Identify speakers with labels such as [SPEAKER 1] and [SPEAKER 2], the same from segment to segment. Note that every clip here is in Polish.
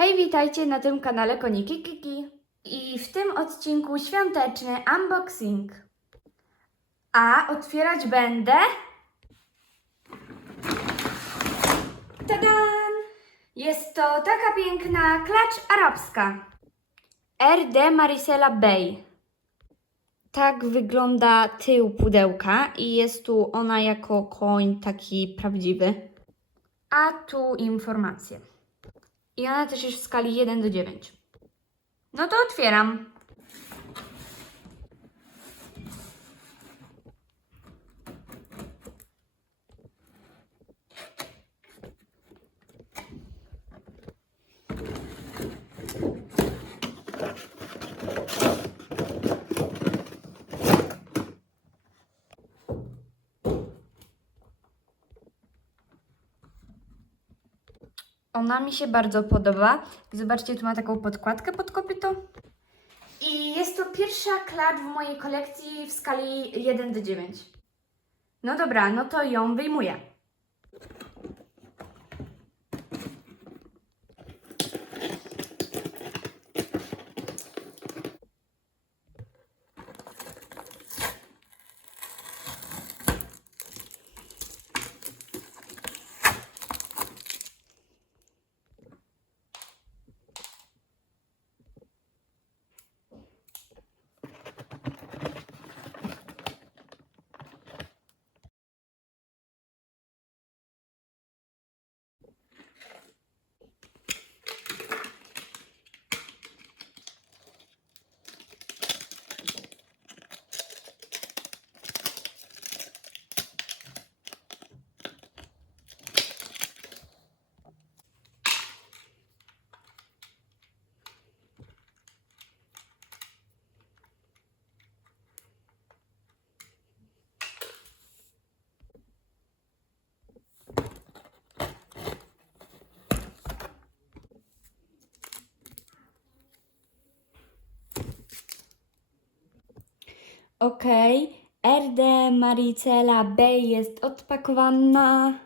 [SPEAKER 1] Hej, witajcie na tym kanale Koniki Kiki. I w tym odcinku świąteczny unboxing. A otwierać będę. Tadan! Jest to taka piękna klacz arabska. RD Marisela Bay. Tak wygląda tył pudełka i jest tu ona jako koń taki prawdziwy. A tu informacje. I ona też jest w skali 1 do 9. No to otwieram. Ona mi się bardzo podoba. Zobaczcie, tu ma taką podkładkę pod kopyto. I jest to pierwsza klacz w mojej kolekcji w skali 1 do 9. No dobra, no to ją wyjmuję. Okej, RD Maricela B jest odpakowana.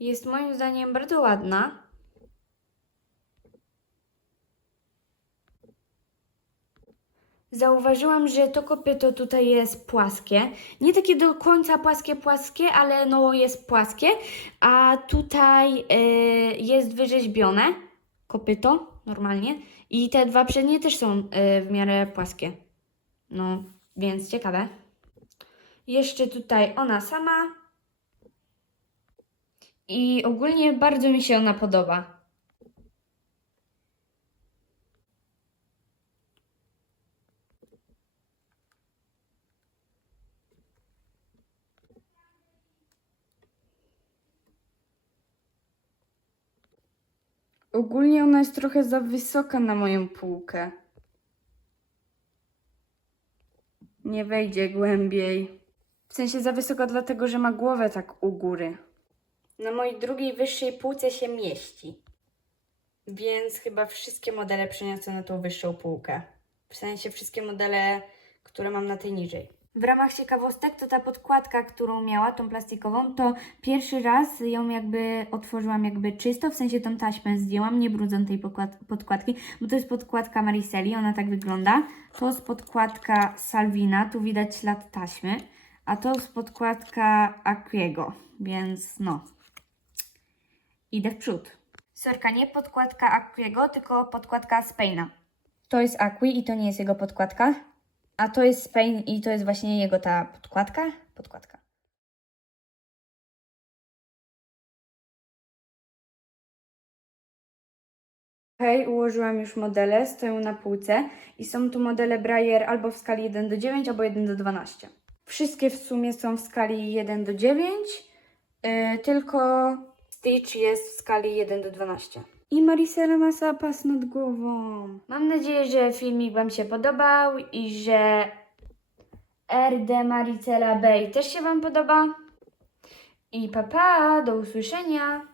[SPEAKER 1] Jest moim zdaniem bardzo ładna. Zauważyłam, że to kopyto tutaj jest płaskie. Nie takie do końca płaskie, płaskie, ale no jest płaskie. A tutaj y, jest wyrzeźbione kopyto normalnie. I te dwa przednie też są y, w miarę płaskie. No, więc ciekawe. Jeszcze tutaj ona sama. I ogólnie bardzo mi się ona podoba. Ogólnie ona jest trochę za wysoka na moją półkę. Nie wejdzie głębiej. W sensie za wysoko, dlatego że ma głowę tak u góry. Na mojej drugiej wyższej półce się mieści. Więc chyba wszystkie modele przeniosę na tą wyższą półkę. W sensie wszystkie modele, które mam na tej niżej. W ramach ciekawostek to ta podkładka, którą miała, tą plastikową, to pierwszy raz ją jakby otworzyłam jakby czysto, w sensie tą taśmę zdjęłam, nie brudząc tej podkładki, bo to jest podkładka Mariseli, ona tak wygląda. To jest podkładka Salvina, tu widać ślad taśmy, a to jest podkładka Aquiego, więc no, idę w przód. Sorka, nie podkładka Aquiego, tylko podkładka Spaina. To jest Aqui i to nie jest jego podkładka. A to jest Spain i to jest właśnie jego ta podkładka. Podkładka. Hej, ułożyłam już modele, stoją na półce i są tu modele Brayer albo w skali 1 do 9, albo 1 do 12. Wszystkie w sumie są w skali 1 do 9, yy, tylko Stitch jest w skali 1 do 12. I Marisela ma zapas nad głową. Mam nadzieję, że filmik Wam się podobał i że RD Maricela Bay też się Wam podoba. I papa, do usłyszenia.